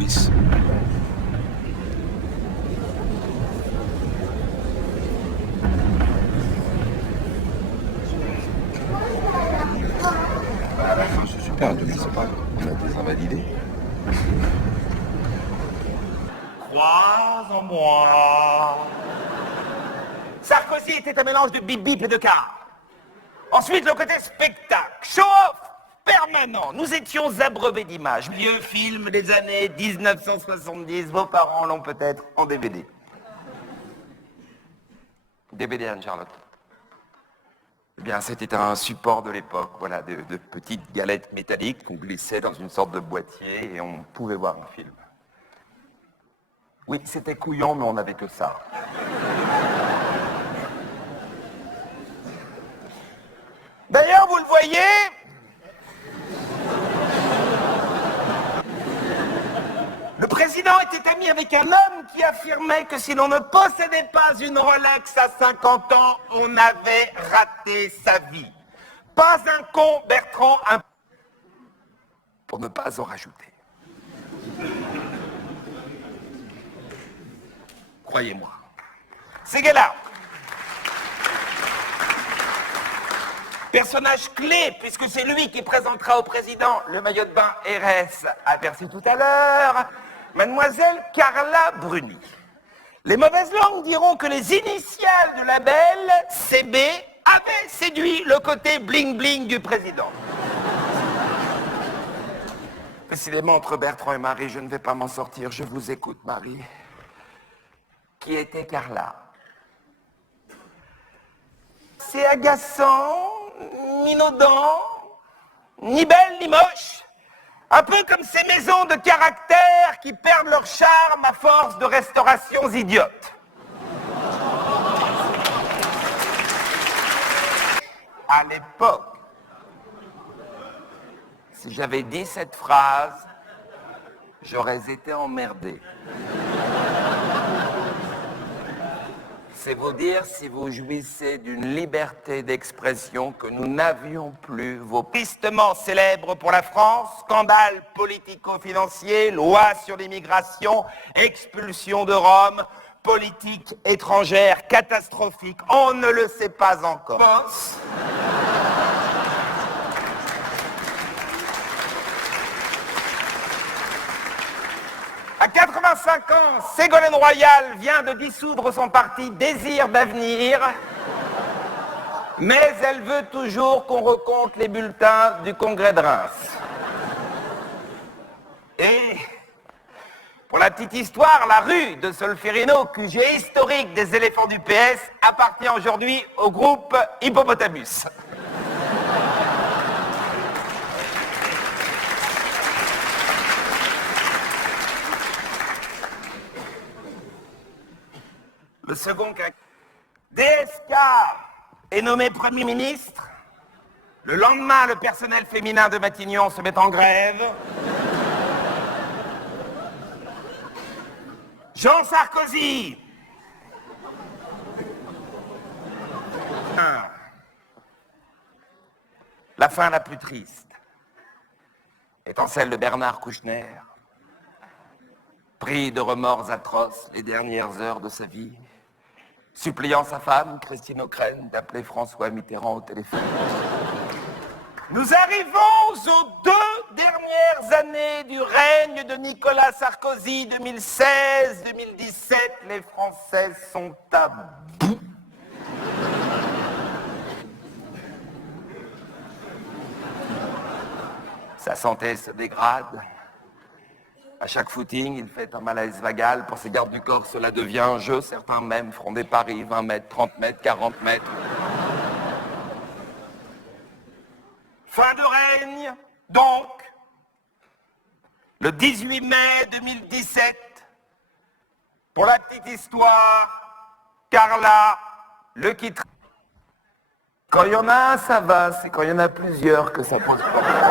police. C'est super, Denis, c'est pas. On a des invalidés. Crois en moi. Sarkozy était un mélange de bip-bip et de car. Ensuite, le côté spectacle, show-off permanent. Nous étions abreuvés d'images. Vieux film des années 1970, vos parents l'ont peut-être en DVD. DVD, Anne-Charlotte. Eh bien, c'était un support de l'époque, voilà, de petites galettes métalliques qu'on glissait dans une sorte de boîtier et on pouvait voir un film. Oui, c'était couillon, mais on n'avait que ça. D'ailleurs, vous le voyez, le président était ami avec un homme qui affirmait que si l'on ne possédait pas une Rolex à 50 ans, on avait raté sa vie. Pas un con, Bertrand, un... Pour ne pas en rajouter. Croyez-moi. C'est Guélard. Personnage clé, puisque c'est lui qui présentera au président le maillot de bain RS aperçu tout à l'heure, mademoiselle Carla Bruni. Les mauvaises langues diront que les initiales du label CB avaient séduit le côté bling-bling du président. Décidément, entre Bertrand et Marie, je ne vais pas m'en sortir. Je vous écoute, Marie. Qui était Carla? C'est agaçant, minaudant, ni belle ni moche. Un peu comme ces maisons de caractère qui perdent leur charme à force de restaurations idiotes. À l'époque, si j'avais dit cette phrase, j'aurais été emmerdé. C'est vous dire si vous jouissez d'une liberté d'expression que nous n'avions plus. Vos tristement célèbres pour la France, scandale politico-financier, loi sur l'immigration, expulsion de Rome, politique étrangère catastrophique, on ne le sait pas encore. Pense. À 85 ans, Ségolène Royal vient de dissoudre son parti Désir d'avenir, mais elle veut toujours qu'on recompte les bulletins du Congrès de Reims. Et, pour la petite histoire, la rue de Solferino, QG historique des éléphants du PS, appartient aujourd'hui au groupe Hippopotamus. Le second cas. DSK est nommé Premier ministre. Le lendemain, le personnel féminin de Matignon se met en grève. Jean Sarkozy. La fin la plus triste étant celle de Bernard Kouchner, pris de remords atroces les dernières heures de sa vie, suppliant sa femme, Christine O'Krent, d'appeler François Mitterrand au téléphone. Nous arrivons aux 2 dernières années du règne de Nicolas Sarkozy, 2016-2017. Les Français sont à bout. Sa santé se dégrade. À chaque footing, il fait un malaise vagal. Pour ses gardes du corps, cela devient un jeu. Certains même feront des paris, 20 mètres, 30 mètres, 40 mètres. Fin de règne, donc, le 18 mai 2017. Pour la petite histoire, Carla le quitte. Quand il y en a un, ça va. C'est quand il y en a plusieurs que ça pose problème.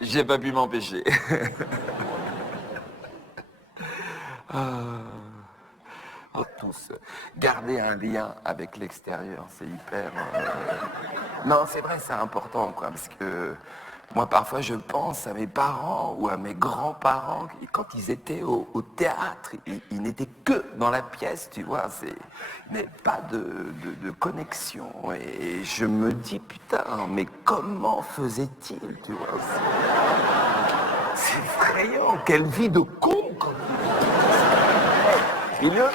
J'ai pas pu m'empêcher. pour tous. Garder un lien avec l'extérieur, c'est hyper... Non, c'est vrai, c'est important, quoi, parce que moi, parfois, je pense à mes parents ou à mes grands-parents, quand ils étaient au théâtre, ils n'étaient que dans la pièce, tu vois, mais pas de connexion. Et je me dis, putain, mais comment faisait-il, tu vois? C'est effrayant, quelle vie de con, quoi. Milieu.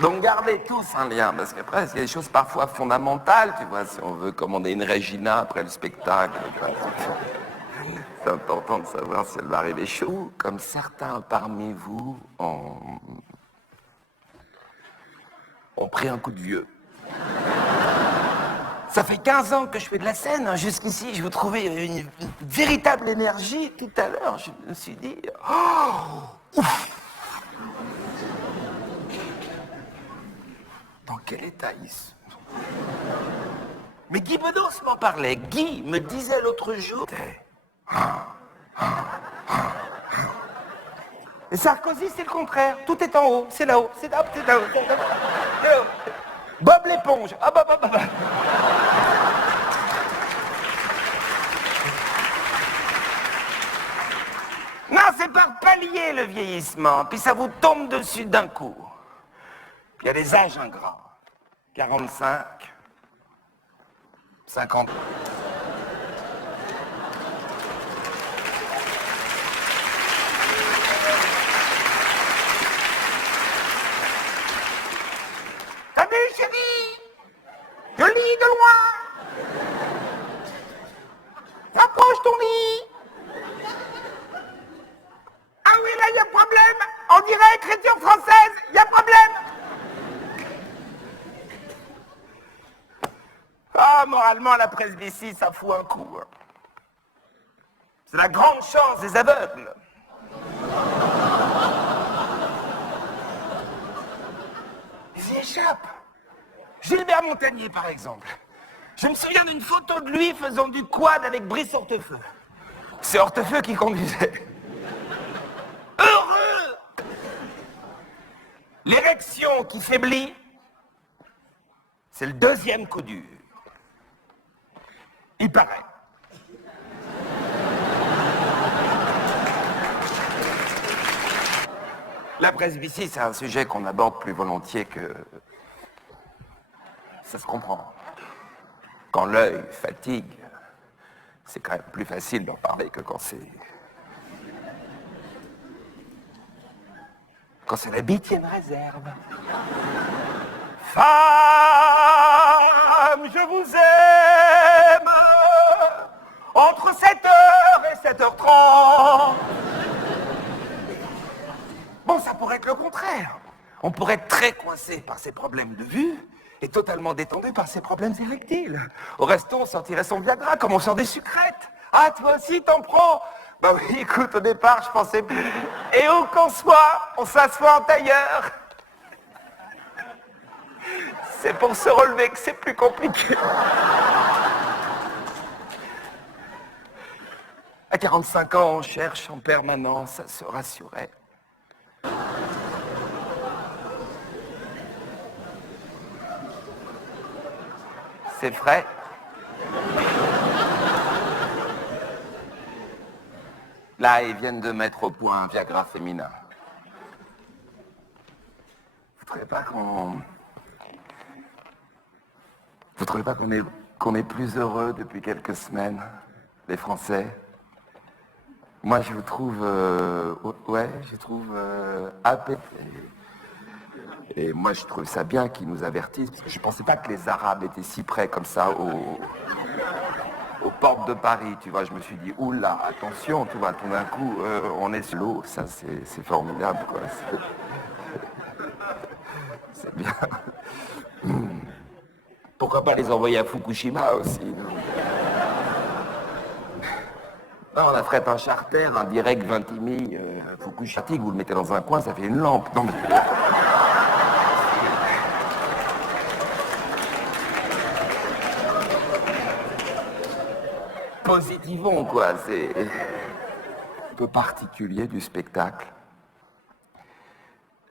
Donc gardez tous un lien, parce qu'après, il y a des choses parfois fondamentales, tu vois, si on veut commander une Regina après le spectacle, c'est important de savoir si elle va arriver chaud, comme certains parmi vous ont pris un coup de vieux. Ça fait 15 ans que je fais de la scène, hein. Jusqu'ici, je vous trouvais une véritable énergie. Tout à l'heure, je me suis dit, oh, ouf. Dans quel état ils sont? Mais Guy Bedos m'en parlait. Guy me disait l'autre jour... Et Sarkozy, c'est le contraire. Tout est en haut, c'est là-haut, c'est là-haut, c'est là-haut, c'est là-haut. Bob l'éponge. Ah bah. Non, c'est par palier le vieillissement, puis ça vous tombe dessus d'un coup. Puis il y a des âges ingrats. 45, 50. T'as vu, chérie? Je lis de loin. Rapproche ton lit. Ah oui, là, il y a problème. On dirait écriture française. Il y a problème. Ah, moralement, la presbytie, ça fout un coup. C'est la grande chance des aveugles. Ils y échappent. Gilbert Montagnier, par exemple. Je me souviens d'une photo de lui faisant du quad avec Brice Hortefeux. C'est Hortefeux qui conduisait. Heureux! L'érection qui faiblit, c'est le deuxième coup dur. Il paraît. La presbytie, c'est un sujet qu'on aborde plus volontiers que... Ça se comprend. Quand l'œil fatigue, c'est quand même plus facile d'en parler que quand c'est... Quand c'est la bite, il y a une réserve. Femme, je vous aime entre 7h et 7h30. Bon, ça pourrait être le contraire. On pourrait être très coincé par ses problèmes de vue et totalement détendu par ses problèmes érectiles. Au resto, on sortirait son Viagra comme on sort des sucrètes. Ah, toi aussi, t'en prends? Bah oui, écoute, au départ, je pensais plus. Et où qu'on soit, on s'assoit en tailleur. C'est pour se relever que c'est plus compliqué. À 45 ans, on cherche en permanence à se rassurer. C'est vrai. Là, ils viennent de mettre au point un Viagra féminin. Vous trouvez pas qu'on est plus heureux depuis quelques semaines, les Français? Moi, je vous trouve, apaisés. Et moi, je trouve ça bien qu'ils nous avertissent, parce que je pensais pas que les Arabes étaient si près comme ça aux portes de Paris, tu vois. Je me suis dit, oula, attention, tu vois, tout d'un coup, on est sur l'eau, ça, c'est formidable, quoi. C'est bien. Pourquoi pas les envoyer à Fukushima aussi, non? Non, on affrète un charter, un direct 20 000, Fukushima, vous le mettez dans un coin, ça fait une lampe. Non, mais... positivons, quoi. C'est un peu particulier du spectacle.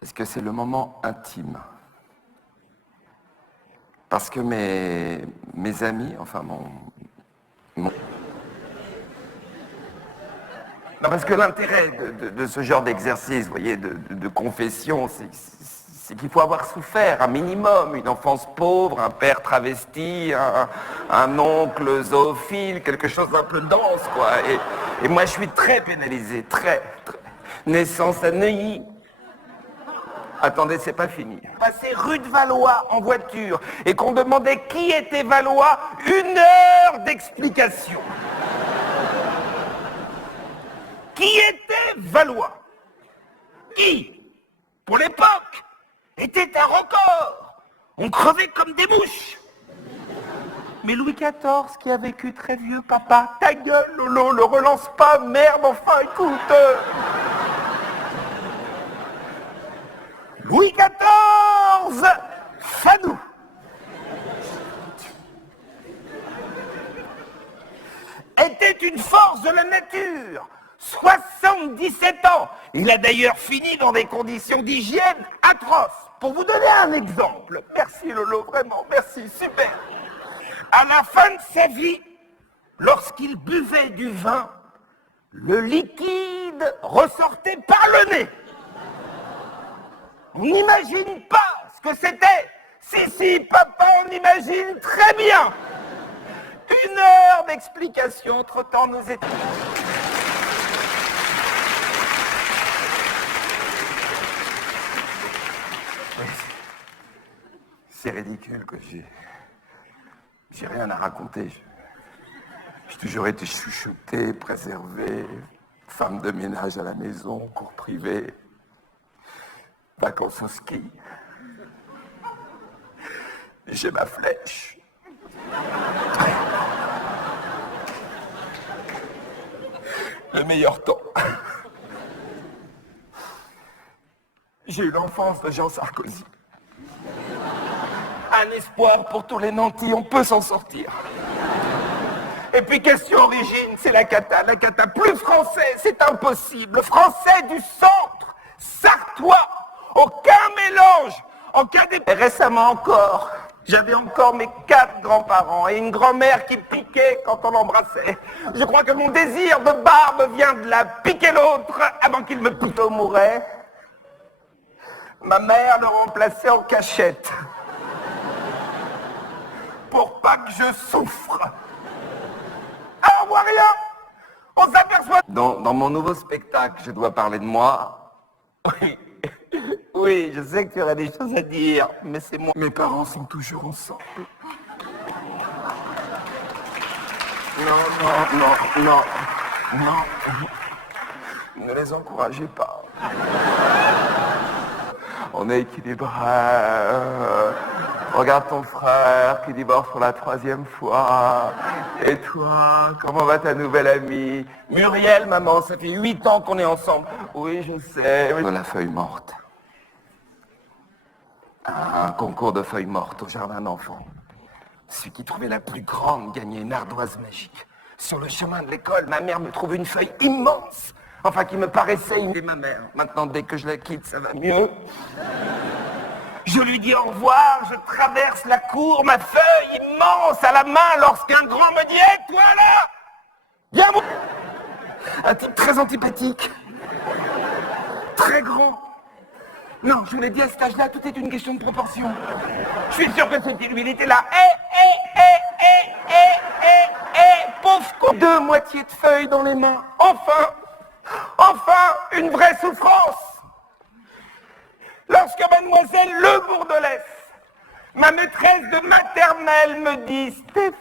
Est-ce que c'est le moment intime? Parce que mes amis, enfin mon... Non, parce que l'intérêt de ce genre d'exercice, vous voyez, de confession, c'est qu'il faut avoir souffert un minimum, une enfance pauvre, un père travesti, un oncle zoophile, quelque chose d'un peu dense, quoi. Et moi, je suis très pénalisé, très. Naissance à Neuilly. Attendez, c'est pas fini. Passer rue de Valois en voiture et qu'on demandait qui était Valois, 1 heure d'explication. Qui était Valois? Qui, pour l'époque, était un record. On crevait comme des mouches. Mais Louis XIV, qui a vécu très vieux, papa, ta gueule, Lolo, le relance pas, merde, enfin, écoute. Louis XIV, Fanou. Était une force de la nature. 77 ans. Il a d'ailleurs fini dans des conditions d'hygiène atroces. Pour vous donner un exemple, merci Lolo, vraiment, merci, super. À la fin de sa vie, lorsqu'il buvait du vin, le liquide ressortait par le nez. On n'imagine pas ce que c'était. Si, papa, on imagine très bien. 1 heure d'explication, entre-temps nous étions... C'est ridicule que j'ai rien à raconter. J'ai toujours été chouchouté, préservé, femme de ménage à la maison, cours privé, vacances au ski. J'ai ma flèche. Le meilleur temps. J'ai eu l'enfance de Jean Sarkozy. Un espoir pour tous les nantis, on peut s'en sortir. Et puis question origine, c'est la cata plus français, c'est impossible. Français du centre, sartois, aucun mélange, aucun dé... Récemment encore, j'avais encore mes 4 grands-parents et une grand-mère qui piquait quand on l'embrassait. Je crois que mon désir de barbe vient de la piquer l'autre avant qu'il me plutôt mourait. Ma mère le remplaçait en cachette. Pour pas que je souffre. Ah, on voit rien. On s'aperçoit. Dans mon nouveau spectacle, je dois parler de moi. Oui. Oui, je sais que tu aurais des choses à dire, mais c'est moi. Mes parents sont toujours ensemble. Non. Ne les encouragez pas. On est équilibré. Regarde ton frère qui divorce pour la 3e fois. Et toi, comment va ta nouvelle amie? Muriel, maman, ça fait 8 ans qu'on est ensemble. Oui, je sais. De la feuille morte. Un concours de feuilles mortes au jardin d'enfants. Celui qui trouvait la plus grande gagnait une ardoise magique. Sur le chemin de l'école, ma mère me trouve une feuille immense. Enfin, qui me paraissait une... Et ma mère. Maintenant, dès que je la quitte, ça va mieux. Je lui dis au revoir, je traverse la cour, ma feuille immense à la main, lorsqu'un grand me dit « Hé, toi là ! Viens moi !» Un type très antipathique. Très grand. Non, je vous l'ai dit, à cet âge-là, tout est une question de proportion. Je suis sûr que c'était lui, il était là. Pauvre con. 2 moitiés de feuilles dans les mains. Enfin, une vraie souffrance. Lorsque mademoiselle Le Bourdelès, ma maîtresse de maternelle, me dit « Stéphane,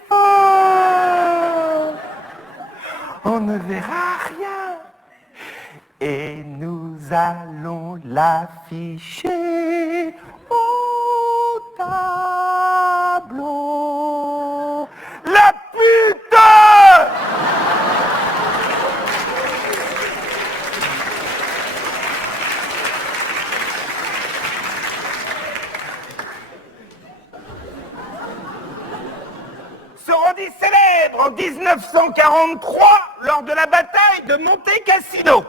on ne verra rien. Et nous allons l'afficher au tableau. » La pute! Se rendit célèbre en 1943 lors de la bataille de Monte Cassino.